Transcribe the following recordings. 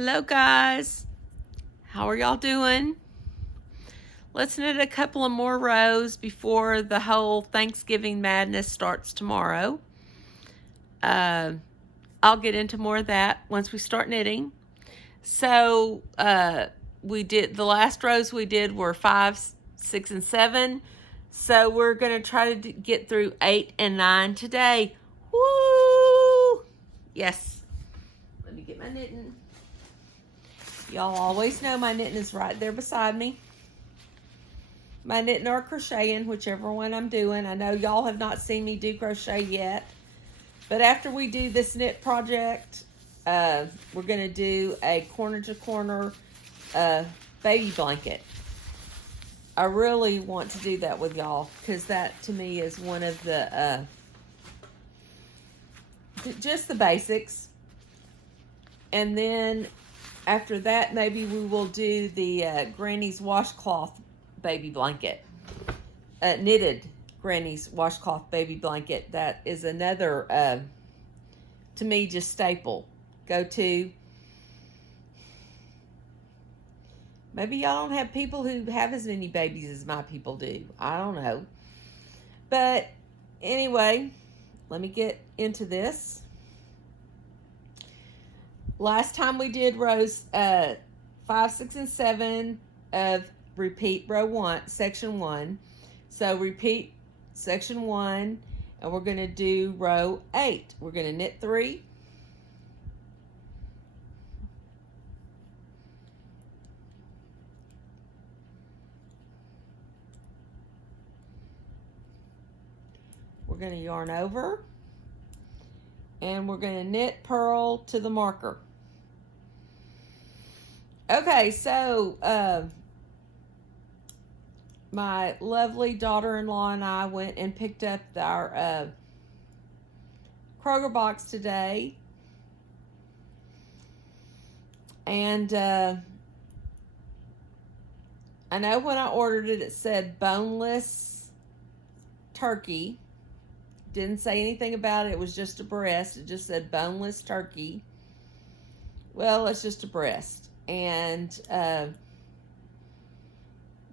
Hello guys, how are y'all doing? Let's knit a couple of more rows before the whole Thanksgiving madness starts tomorrow. I'll get into more of that once we start knitting. So we did, the last rows we did were 5, 6, and 7. So we're going to try to get through 8 and 9 today. Woo! Yes. Let me get my knitting. Y'all always know my knitting is right there beside me. My knitting or crocheting, whichever one I'm doing. I know y'all have not seen me do crochet yet. But after we do this knit project, we're going to do a corner-to-corner baby blanket. I really want to do that with y'all because that to me is one of the, just the basics. And then after that, maybe we will do the Granny's washcloth baby blanket. Knitted Granny's washcloth baby blanket. That is another, to me, just staple. Go to. Maybe y'all don't have people who have as many babies as my people do. I don't know. But anyway, let me get into this. Last time we did rows 5, 6, and 7 of repeat row 1, section 1. So repeat section 1, and we're going to do row 8. We're going to knit 3. We're going to yarn over, and we're going to knit purl to the marker. Okay, so my lovely daughter-in-law and I went and picked up our Kroger box today. And I know when I ordered it, it said boneless turkey. Didn't say anything about it. It was just a breast. It just said boneless turkey. Well, it's just a breast. And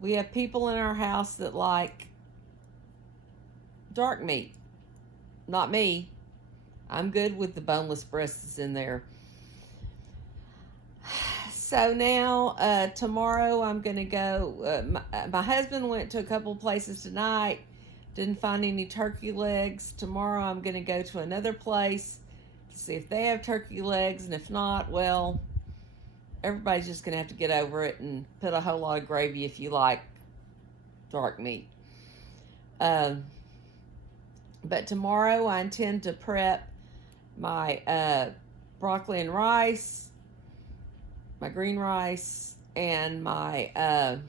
we have people in our house that like dark meat. Not me. I'm good with the boneless breasts in there. So now, tomorrow I'm going to go. My husband went to a couple places tonight. Didn't find any turkey legs. Tomorrow I'm going to go to another place to see if they have turkey legs. And if not, well, everybody's just going to have to get over it and put a whole lot of gravy if you like dark meat. But tomorrow I intend to prep my broccoli and rice, my green rice, and my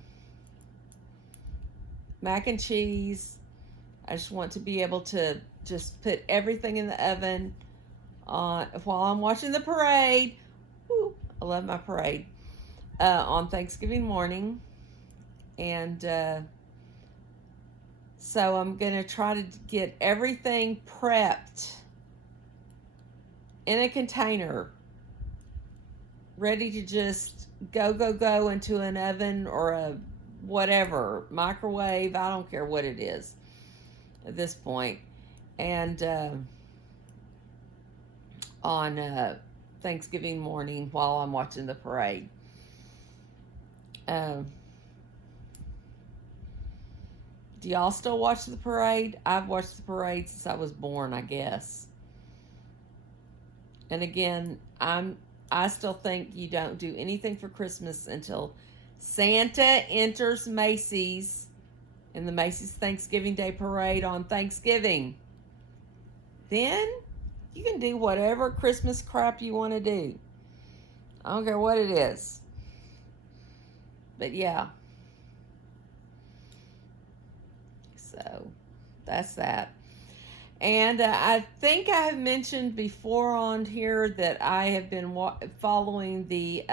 mac and cheese. I just want to be able to just put everything in the oven while I'm watching the parade. Woo, I love my parade. On Thanksgiving morning. And so I'm going to try to get everything prepped in a container, ready to just go into an oven or a whatever, microwave. I don't care what it is at this point. And on Thanksgiving morning while I'm watching the parade. Do y'all still watch the parade? I've watched the parade since I was born, I guess. And again, I still think you don't do anything for Christmas until Santa enters Macy's in the Macy's Thanksgiving Day Parade on Thanksgiving. Then you can do whatever Christmas crap you want to do. I don't care what it is. But yeah. So that's that. And I think I have mentioned before on here that I have been following the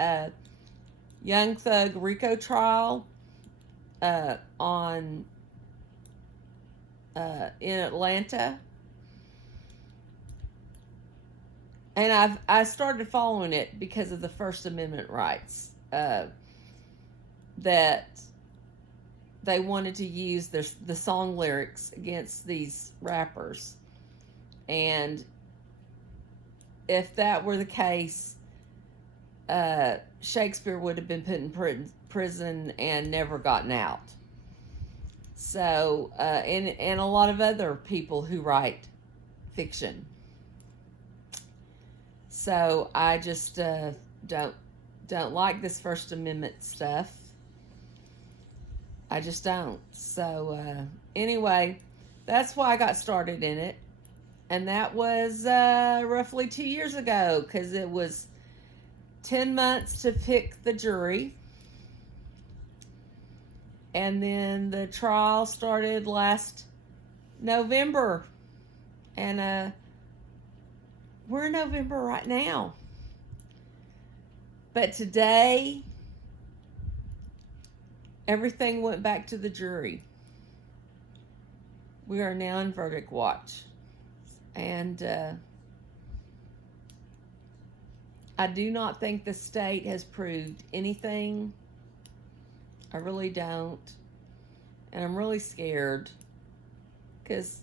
Young Thug RICO trial in Atlanta. and I started following it because of the First Amendment rights that they wanted to use the song lyrics against these rappers. And if that were the case, Shakespeare would have been put in prison and never gotten out. So, and a lot of other people who write fiction. So I just don't like this First Amendment stuff. I just don't. So anyway, that's why I got started in it. And that was roughly 2 years ago, because it was 10 months to pick the jury. And then the trial started last November. And we're in November right now. But today, everything went back to the jury. We are now in verdict watch. And I do not think the state has proved anything. I really don't. And I'm really scared, because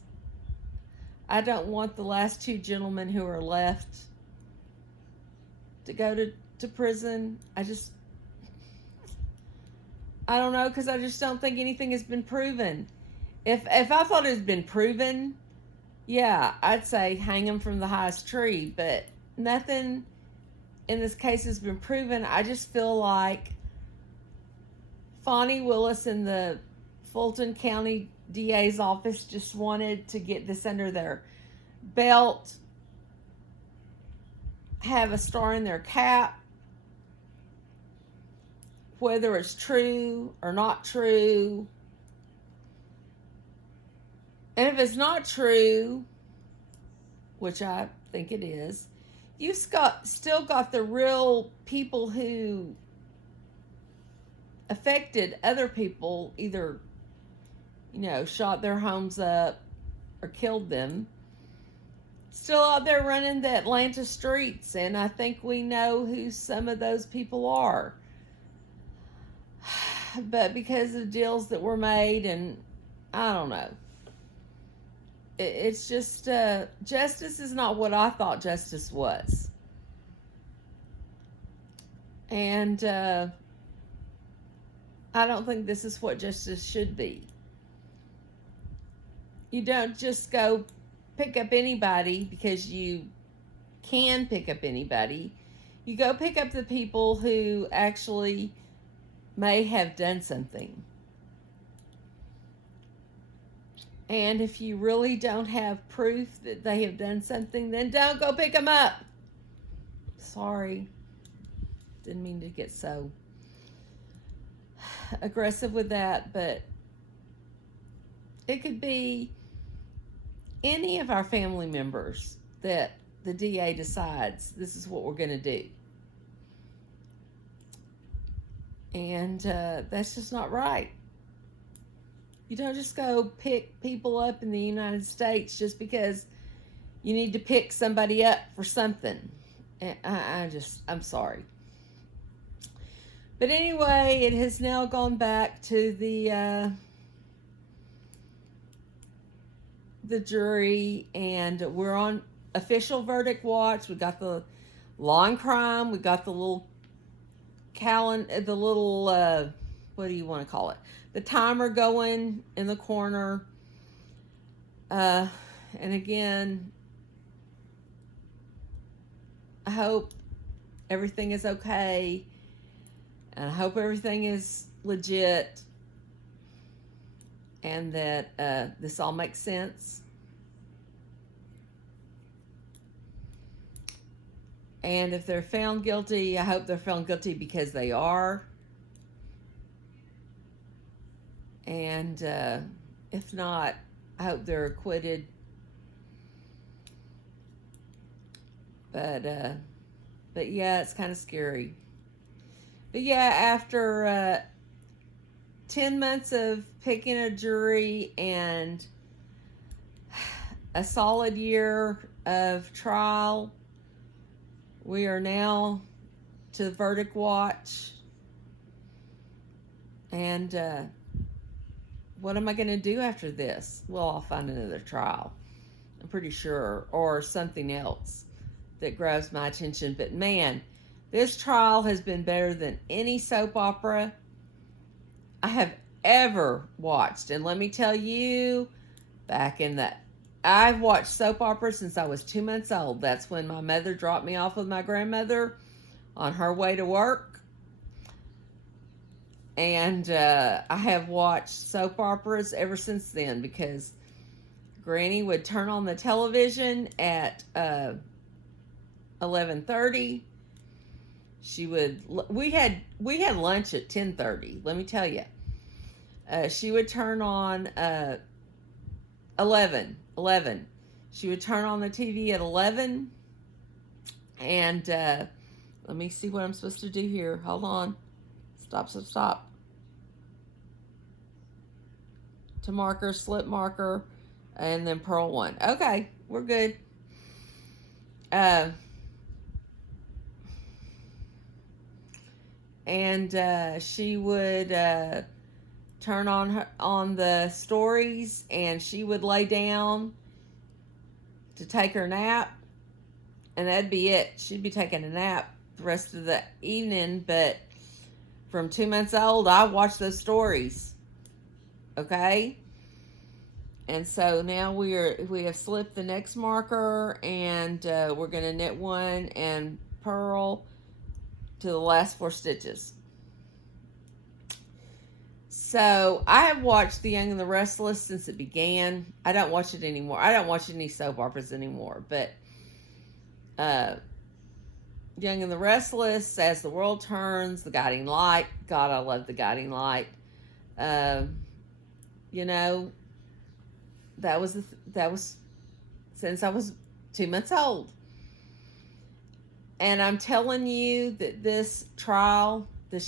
I don't want the last two gentlemen who are left to go to prison. I don't know, because I just don't think anything has been proven. If I thought it had been proven, yeah, I'd say hang him from the highest tree. But nothing in this case has been proven. I just feel like Fani Willis in the Fulton County DA's office just wanted to get this under their belt, have a star in their cap. Whether it's true or not true. And if it's not true, which I think it is, you've still got the real people who affected other people, either, shot their homes up or killed them, still out there running the Atlanta streets. And I think we know who some of those people are. But because of deals that were made, and I don't know, it's just justice is not what I thought justice was. And I don't think this is what justice should be. You don't just go pick up anybody because you can pick up anybody. You go pick up the people who actually may have done something. And if you really don't have proof that they have done something, then don't go pick them up. Sorry. Didn't mean to get so aggressive with that, but it could be any of our family members that the DA decides this is what we're going to do. And that's just not right. You don't just go pick people up in the United States just because you need to pick somebody up for something. And I'm sorry. But anyway, it has now gone back to the jury, and we're on official verdict watch. We got the law and crime. We got the little the little what do you want to call it? The timer going in the corner. And again, I hope everything is okay. And I hope everything is legit. And that this all makes sense. And if they're found guilty, I hope they're found guilty because they are. And if not, I hope they're acquitted. But yeah, it's kind of scary. But yeah, after 10 months of picking a jury and a solid year of trial, We are now to the verdict watch. And what am I going to do after this? Well, I'll find another trial, I'm pretty sure, or something else that grabs my attention. But man, this trial has been better than any soap opera I have ever watched. And let me tell you, I've watched soap operas since I was 2 months old. That's when my mother dropped me off with my grandmother on her way to work. And I have watched soap operas ever since then, because Granny would turn on the television at 11:30. We had lunch at 10:30. Let me tell you, she would turn on 11. She would turn on the TV at 11, and let me see what I'm supposed to do here. Hold on. Stop. To marker, slip marker, and then purl one. Okay, we're good. And she would turn on the stories, and she would lay down to take her nap, and that'd be it. She'd be taking a nap the rest of the evening. But from 2 months old, I watched those stories. Okay, and so now we have slipped the next marker, and we're going to knit one and purl to the last 4 stitches. So I have watched The Young and the Restless since it began. I don't watch it anymore. I don't watch any soap operas anymore, but Young and the Restless, As the World Turns, The Guiding Light. God, I love The Guiding Light. You know, that was since I was 2 months old. And I'm telling you that this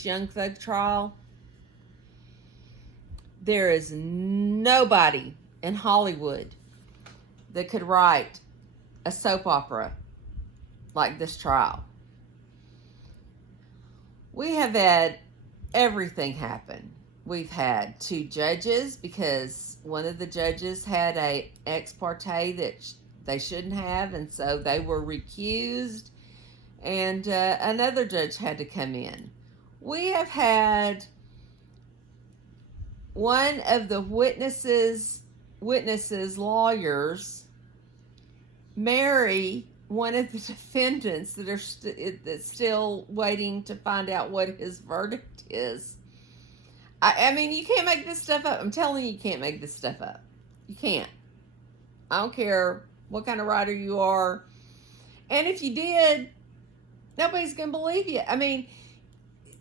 Young Thug trial, there is nobody in Hollywood that could write a soap opera like this trial. We have had everything happen. We've had 2 judges, because one of the judges had a ex parte that they shouldn't have, and so they were recused, and another judge had to come in. We have had one of the witnesses' lawyers marry one of the defendants that's still waiting to find out what his verdict is. I mean, you can't make this stuff up. I'm telling you can't make this stuff up. You can't. I don't care what kind of writer you are. And if you did, nobody's going to believe you. I mean,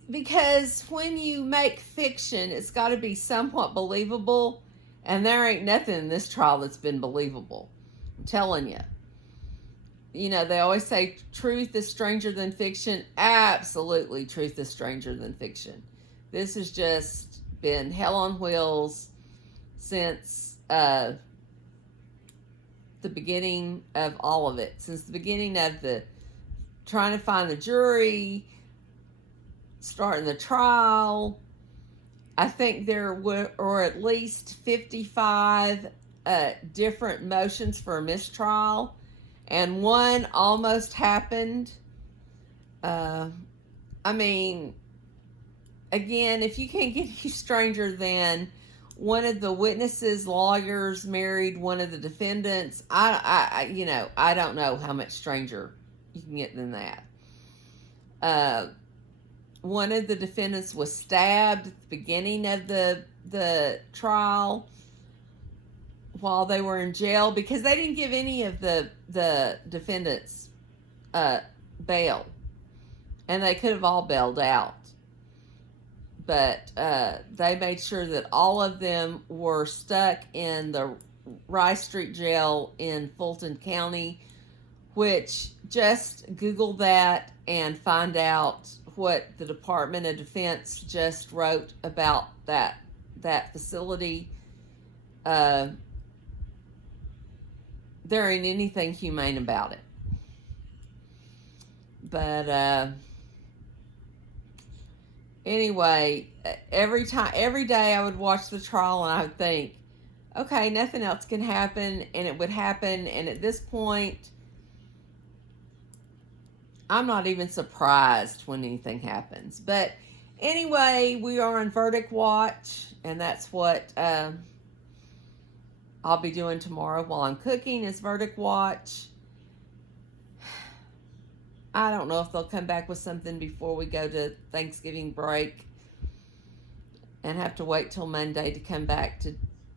because when you make fiction, it's got to be somewhat believable. And there ain't nothing in this trial that's been believable. I'm telling you. You know, they always say truth is stranger than fiction. Absolutely, truth is stranger than fiction. This has just been hell on wheels since the beginning of all of it. Since the beginning of the trying to find the jury, starting the trial. I think there were at least 55 different motions for a mistrial, and one almost happened. I mean, again, if you can't get any stranger than one of the witnesses' lawyers married one of the defendants, I don't know how much stranger you can get than that. One of the defendants was stabbed at the beginning of the trial while they were in jail, because they didn't give any of the defendants bail, and they could have all bailed out. But they made sure that all of them were stuck in the Rice Street Jail in Fulton County, which just Google that and find out what the Department of Defense just wrote about that facility. There ain't anything humane about it. But anyway, every day I would watch the trial and I would think, okay, nothing else can happen, and it would happen. And at this point, I'm not even surprised when anything happens. But anyway, we are on verdict watch, and that's what I'll be doing tomorrow while I'm cooking is verdict watch. I don't know if they'll come back with something before we go to Thanksgiving break and have to wait till Monday to come back to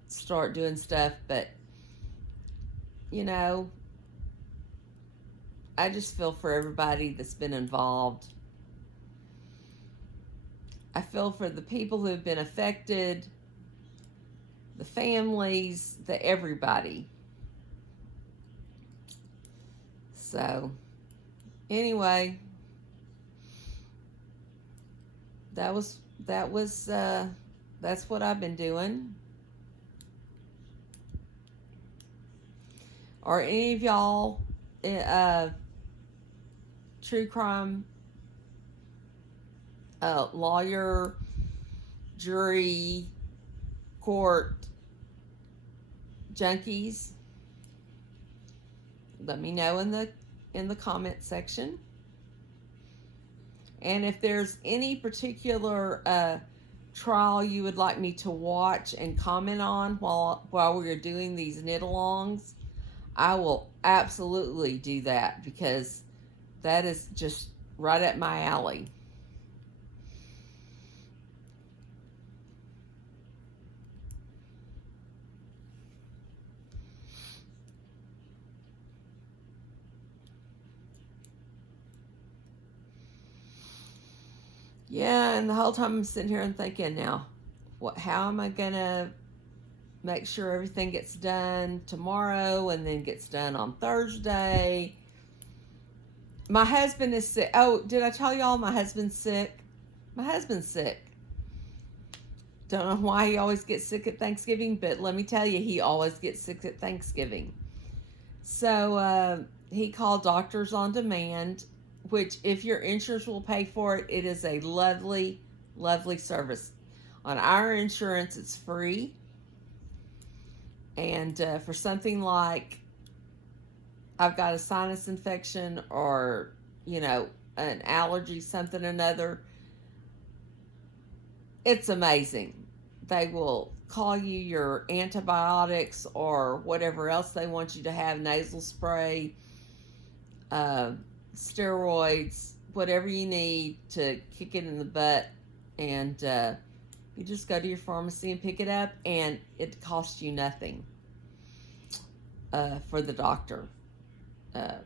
start doing stuff. But, you know, I just feel for everybody that's been involved. I feel for the people who have been affected, the families, everybody. So, anyway, that's what I've been doing. Are any of y'all true crime lawyer, jury, court junkies? Let me know in the comment section. And if there's any particular trial you would like me to watch and comment on while we're doing these knit-alongs, I will absolutely do that, because that is just right up my alley. Yeah, and the whole time I'm sitting here and thinking, now, how am I gonna make sure everything gets done tomorrow and then gets done on Thursday? My husband is sick. Oh, did I tell y'all my husband's sick? My husband's sick. Don't know why he always gets sick at Thanksgiving, but let me tell you, he always gets sick at Thanksgiving. So he called Doctors on Demand, which, if your insurance will pay for it, it is a lovely, lovely service. On our insurance, it's free. And for something like I've got a sinus infection or, an allergy, something or another, it's amazing. They will call you your antibiotics or whatever else they want you to have, nasal spray, steroids, whatever you need to kick it in the butt. And you just go to your pharmacy and pick it up, and it costs you nothing for the doctor.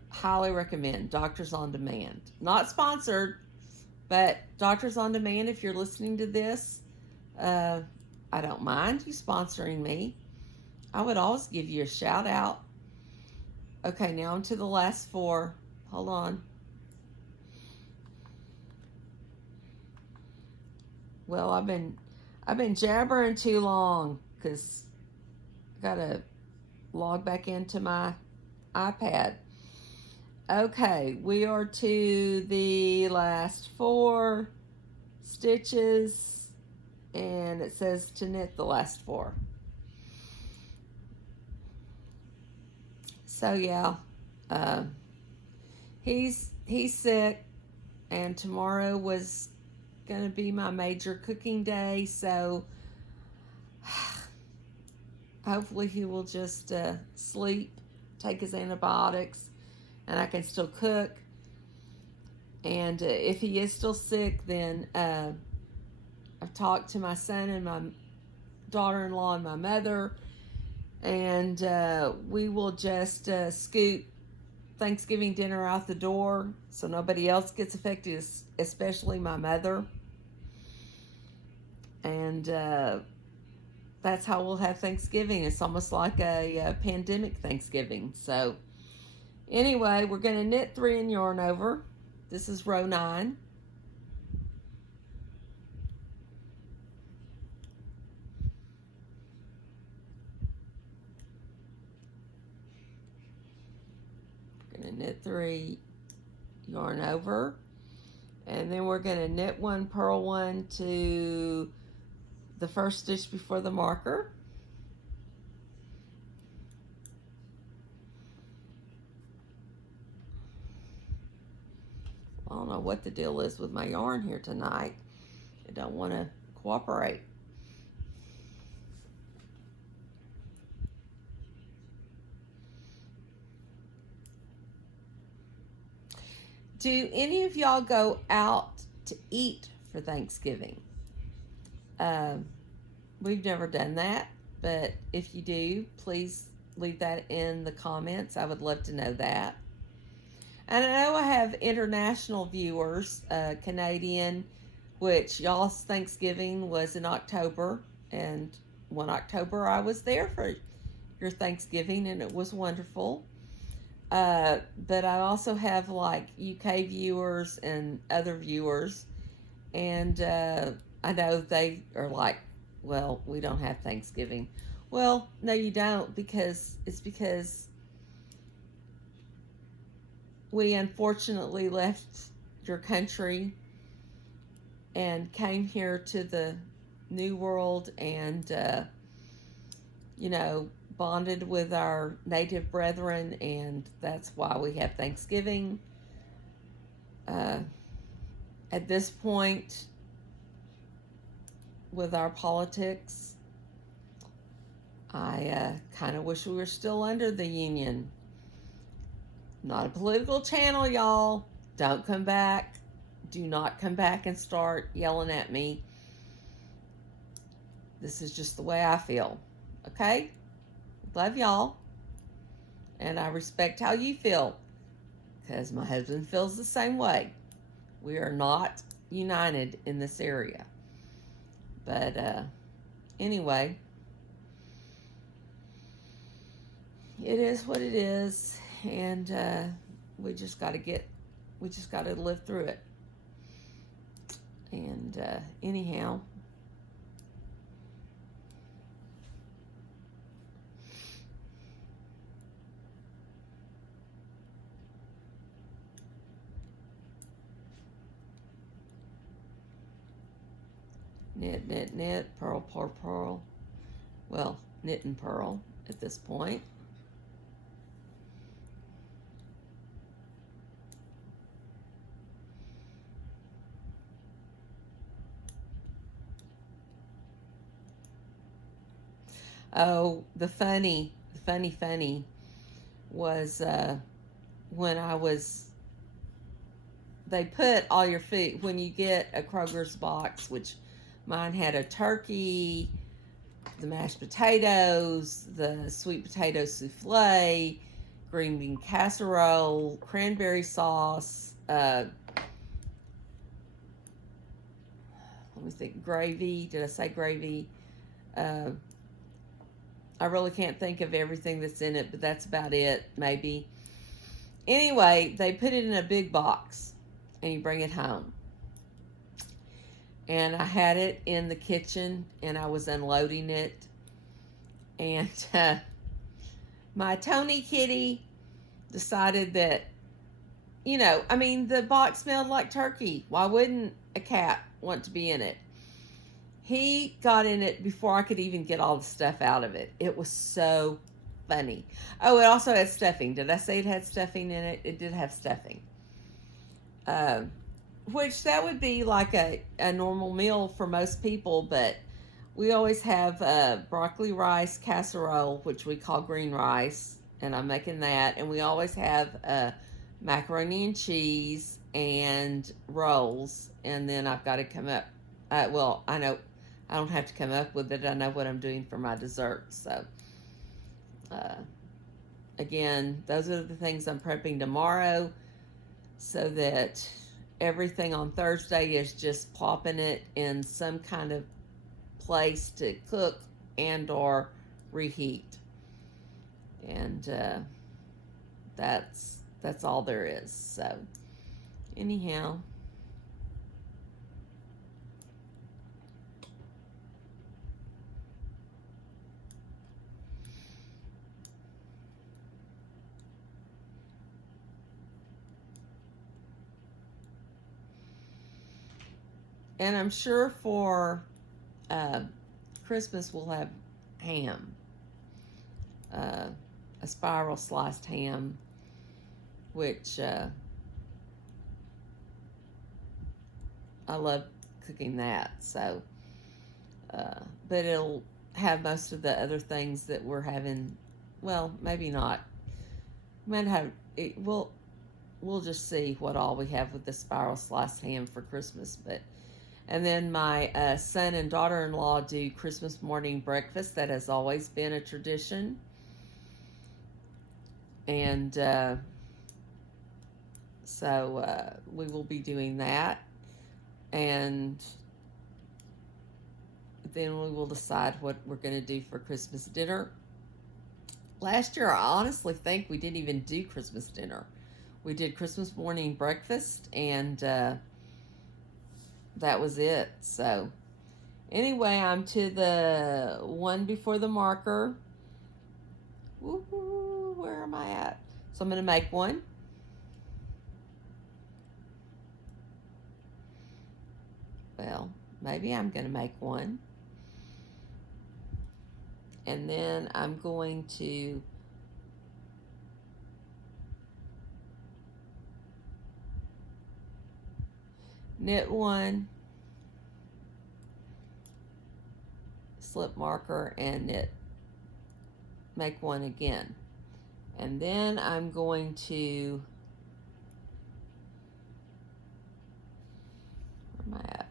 Highly recommend Doctors on Demand. Not sponsored, but Doctors on Demand, if you're listening to this, I don't mind you sponsoring me. I would always give you a shout out. Okay, now on to the last four. Hold on. Well, I've been jabbering too long because I gotta log back into my iPad. Okay, we are to the last four stitches, and it says to knit the last four. So yeah, he's sick, and tomorrow was gonna be my major cooking day, so hopefully he will just sleep, take his antibiotics, and I can still cook. And if he is still sick, then I've talked to my son and my daughter-in-law and my mother, and we will just scoot Thanksgiving dinner out the door so nobody else gets affected, especially my mother. And that's how we'll have Thanksgiving. It's almost like a pandemic Thanksgiving. So anyway, we're going to knit 3 and yarn over. This is row 9. We're going to knit 3, yarn over, and then we're going to knit one, purl one to the first stitch before the marker. I don't know what the deal is with my yarn here tonight. I don't want to cooperate. Do any of y'all go out to eat for Thanksgiving? We've never done that, but if you do, please leave that in the comments. I would love to know that. And I know I have international viewers, Canadian, which y'all's Thanksgiving was in October, and 1 October I was there for your Thanksgiving, and it was wonderful. But I also have like UK viewers and other viewers, and I know they are like, well, we don't have Thanksgiving. Well, no, you don't, because we unfortunately left your country and came here to the New World, and bonded with our native brethren, and that's why we have Thanksgiving. At this point, with our politics, I kind of wish we were still under the Union. Not a political channel, y'all. Don't come back. Do not come back and start yelling at me. This is just the way I feel. Okay? Love y'all. And I respect how you feel, because my husband feels the same way. We are not united in this area. But anyway, it is what it is, and we just got to live through it. And anyhow, knit, knit, knit, purl, purl, purl. Well, knit and purl at this point. Oh, the funny was when they put all your food, when you get a Kroger's box, which mine had a turkey, the mashed potatoes, the sweet potato souffle, green bean casserole, cranberry sauce, let me think, gravy. Did I say gravy? I really can't think of everything that's in it, but that's about it, maybe. Anyway, they put it in a big box, and you bring it home. And I had it in the kitchen, and I was unloading it. And my Tony kitty decided that, the box smelled like turkey. Why wouldn't a cat want to be in it? He got in it before I could even get all the stuff out of it. It was so funny. Oh, it also had stuffing. Did I say it had stuffing in it? It did have stuffing. Which that would be like a normal meal for most people, but we always have broccoli rice casserole, which we call green rice, and I'm making that. And we always have macaroni and cheese and rolls, and then I've got to come up. Well, I know I don't have to come up with it. I know what I'm doing for my dessert. So, again, those are the things I'm prepping tomorrow, so that everything on Thursday is just plopping it in some kind of place to cook and or reheat. And that's all there is. So, anyhow. And I'm sure for Christmas we'll have ham, a spiral sliced ham, which I love cooking that. So, but it'll have most of the other things that we're having. Well, maybe not. Might have it. We'll just see what all we have with the spiral sliced ham for Christmas. But and then my son and daughter-in-law do Christmas morning breakfast. That has always been a tradition. And so we will be doing that. And then we will decide what we're going to do for Christmas dinner. Last year, I honestly think we didn't even do Christmas dinner. We did Christmas morning breakfast, and that was it. So anyway, I'm to the one before the marker. Woo-hoo, where am I at? So I'm going to make one. Well, maybe I'm going to make one. And then I'm going to knit one, slip marker, and knit, make one again. And then I'm going to, where am I at?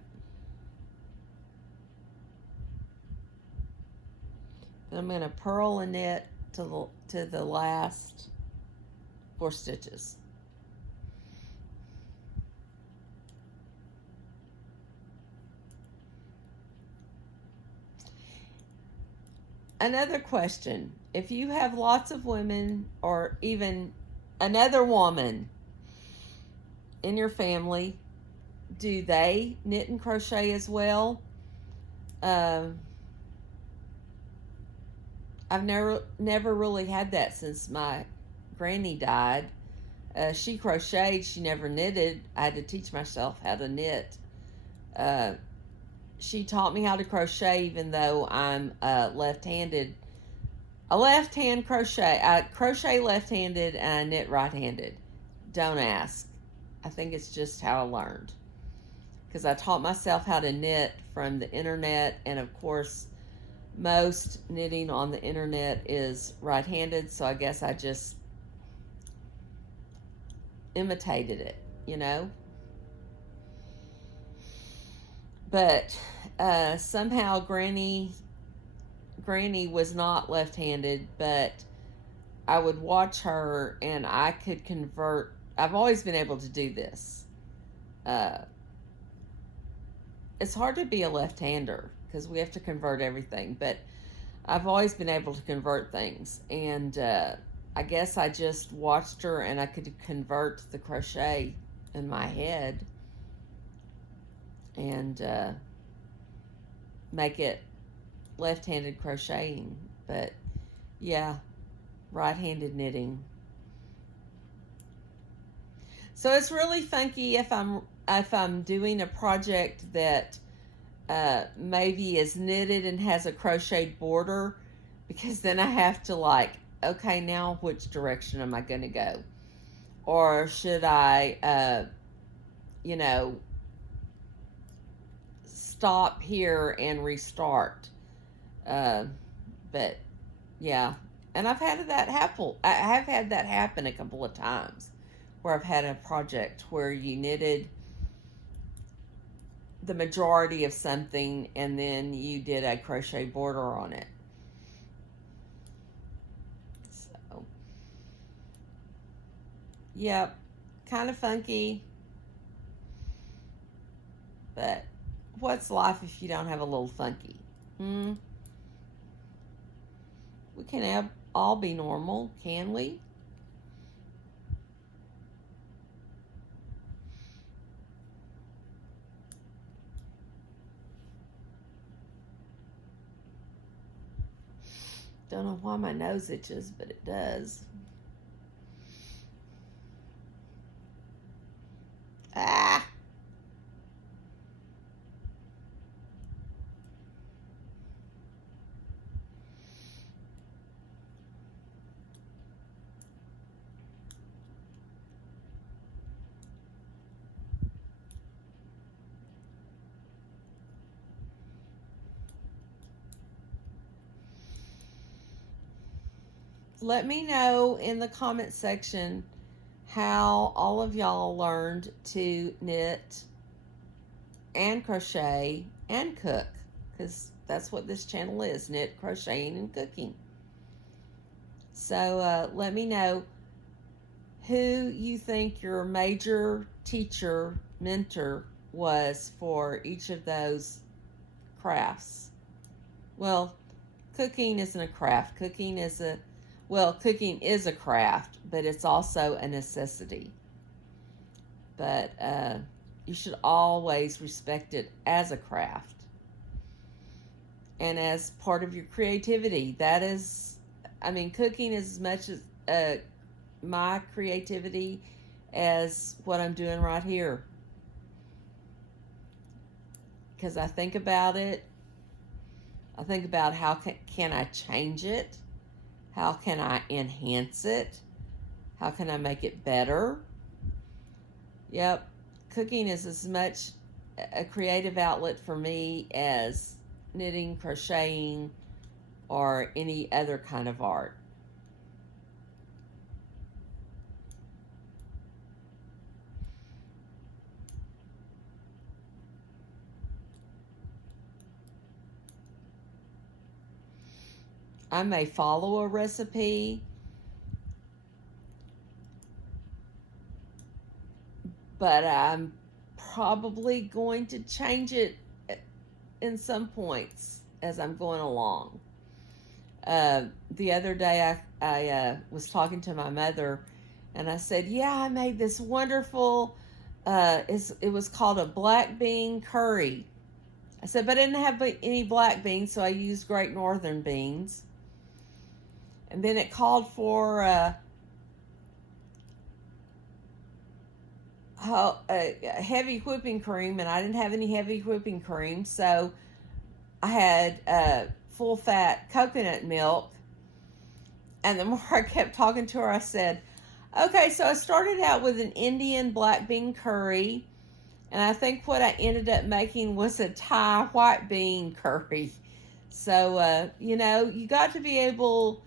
Then I'm going to purl and knit to the last 4 stitches. Another question. If you have lots of women or even another woman in your family, do they knit and crochet as well? I've never really had that since my granny died. She crocheted, she never knitted. I had to teach myself how to knit. She taught me how to crochet even though I'm left-handed. A left-hand crochet. I crochet left-handed and I knit right-handed. Don't ask. I think it's just how I learned. Because I taught myself how to knit from the internet, and of course most knitting on the internet is right-handed, so I guess I just imitated it, you know. But somehow Granny was not left-handed, but I would watch her and I could convert. I've always been able to do this. It's hard to be a left-hander because we have to convert everything, but I've always been able to convert things. And I guess I just watched her and I could convert the crochet in my head and make it left-handed crocheting. But yeah, right-handed knitting. So it's really funky if I'm doing a project that maybe is knitted and has a crocheted border, because then I have to like, okay, now which direction am I going to go? Or should I, stop here and restart? But yeah, and I've had that happen. I have had that happen a couple of times where I've had a project where you knitted the majority of something and then you did a crochet border on it. So, yep, kind of funky, but what's life if you don't have a little funky? We can all be normal, can we? Don't know why my nose itches, but it does. Ah! let me know in the comment section how all of y'all learned to knit and crochet and cook, because that's what this channel is: knit, crocheting, and cooking. So let me know who you think your major teacher, mentor was for each of those crafts. Well, cooking isn't a craft. Cooking is a craft, but it's also a necessity. But you should always respect it as a craft and as part of your creativity. That is, cooking is as much as my creativity as what I'm doing right here. Because I think about it. I think about how can I change it? How can I enhance it? How can I make it better? Yep, cooking is as much a creative outlet for me as knitting, crocheting, or any other kind of art. I may follow a recipe, but I'm probably going to change it in some points as I'm going along. The other day I was talking to my mother, and I said, yeah, I made this wonderful, it was called a black bean curry. I said, but I didn't have any black beans, so I used Great Northern beans. And then it called for a heavy whipping cream, and I didn't have any heavy whipping cream, so I had full fat coconut milk. And the more I kept talking to her, I said, okay, so I started out with an Indian black bean curry, and I think what I ended up making was a Thai white bean curry. So, you got to be able,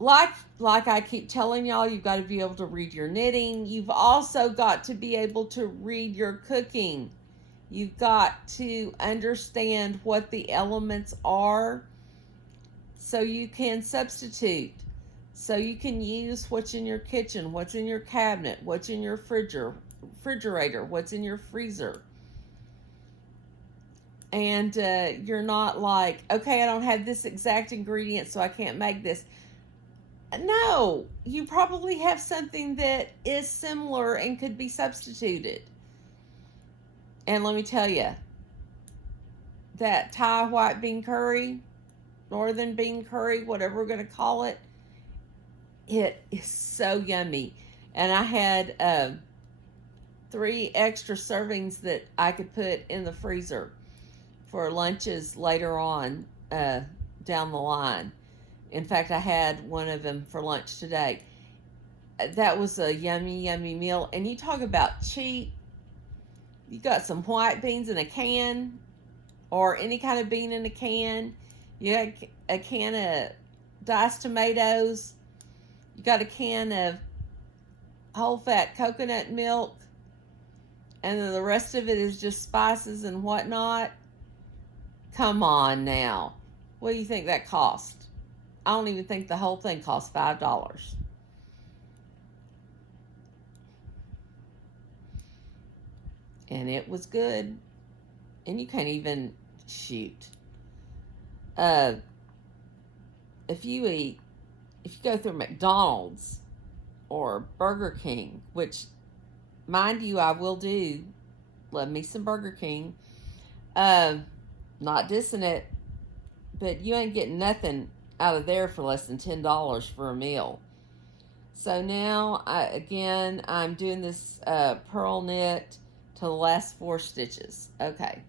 like I keep telling y'all, you've got to be able to read your knitting. You've also got to be able to read your cooking. You've got to understand what the elements are so you can substitute. So you can use what's in your kitchen, what's in your cabinet, what's in your refrigerator, what's in your freezer. And you're not like, okay, I don't have this exact ingredient, so I can't make this. No, you probably have something that is similar and could be substituted. And let me tell you, that Thai white bean curry, northern bean curry, whatever we're going to call it, it is so yummy. And I had 3 extra servings that I could put in the freezer for lunches later on down the line. In fact, I had one of them for lunch today. That was a yummy, yummy meal. And you talk about cheap. You got some white beans in a can, or any kind of bean in a can. You got a can of diced tomatoes. You got a can of whole fat coconut milk. And then the rest of it is just spices and whatnot. Come on now. What do you think that cost? I don't even think the whole thing cost $5. And it was good. And you can't even shoot. If you go through McDonald's or Burger King, which, mind you, I will do. Love me some Burger King. Not dissing it, but you ain't getting nothing out of there for less than $10 for a meal. So now, I'm doing this purl knit to the last 4 stitches. Okay.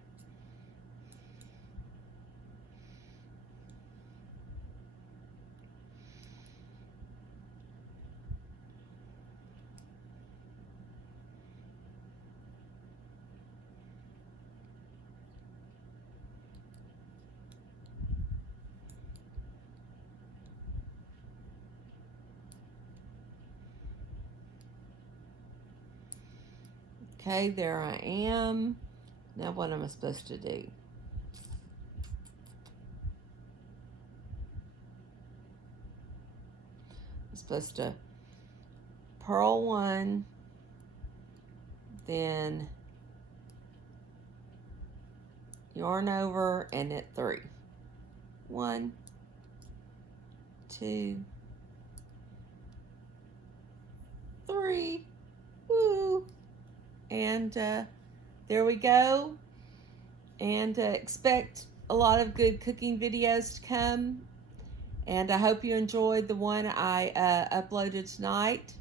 Okay, there I am. Now what am I supposed to do? I'm supposed to purl one, then yarn over and knit 3. 1, 2, 3. Woo! And there we go. And expect a lot of good cooking videos to come. And I hope you enjoyed the one I uploaded tonight.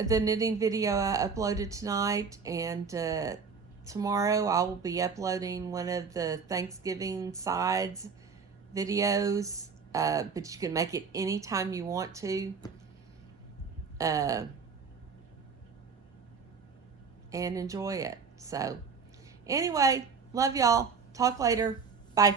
The knitting video I uploaded tonight. And tomorrow I will be uploading one of the Thanksgiving sides videos. But you can make it anytime you want to. And enjoy it. So, anyway, love y'all. Talk later. Bye.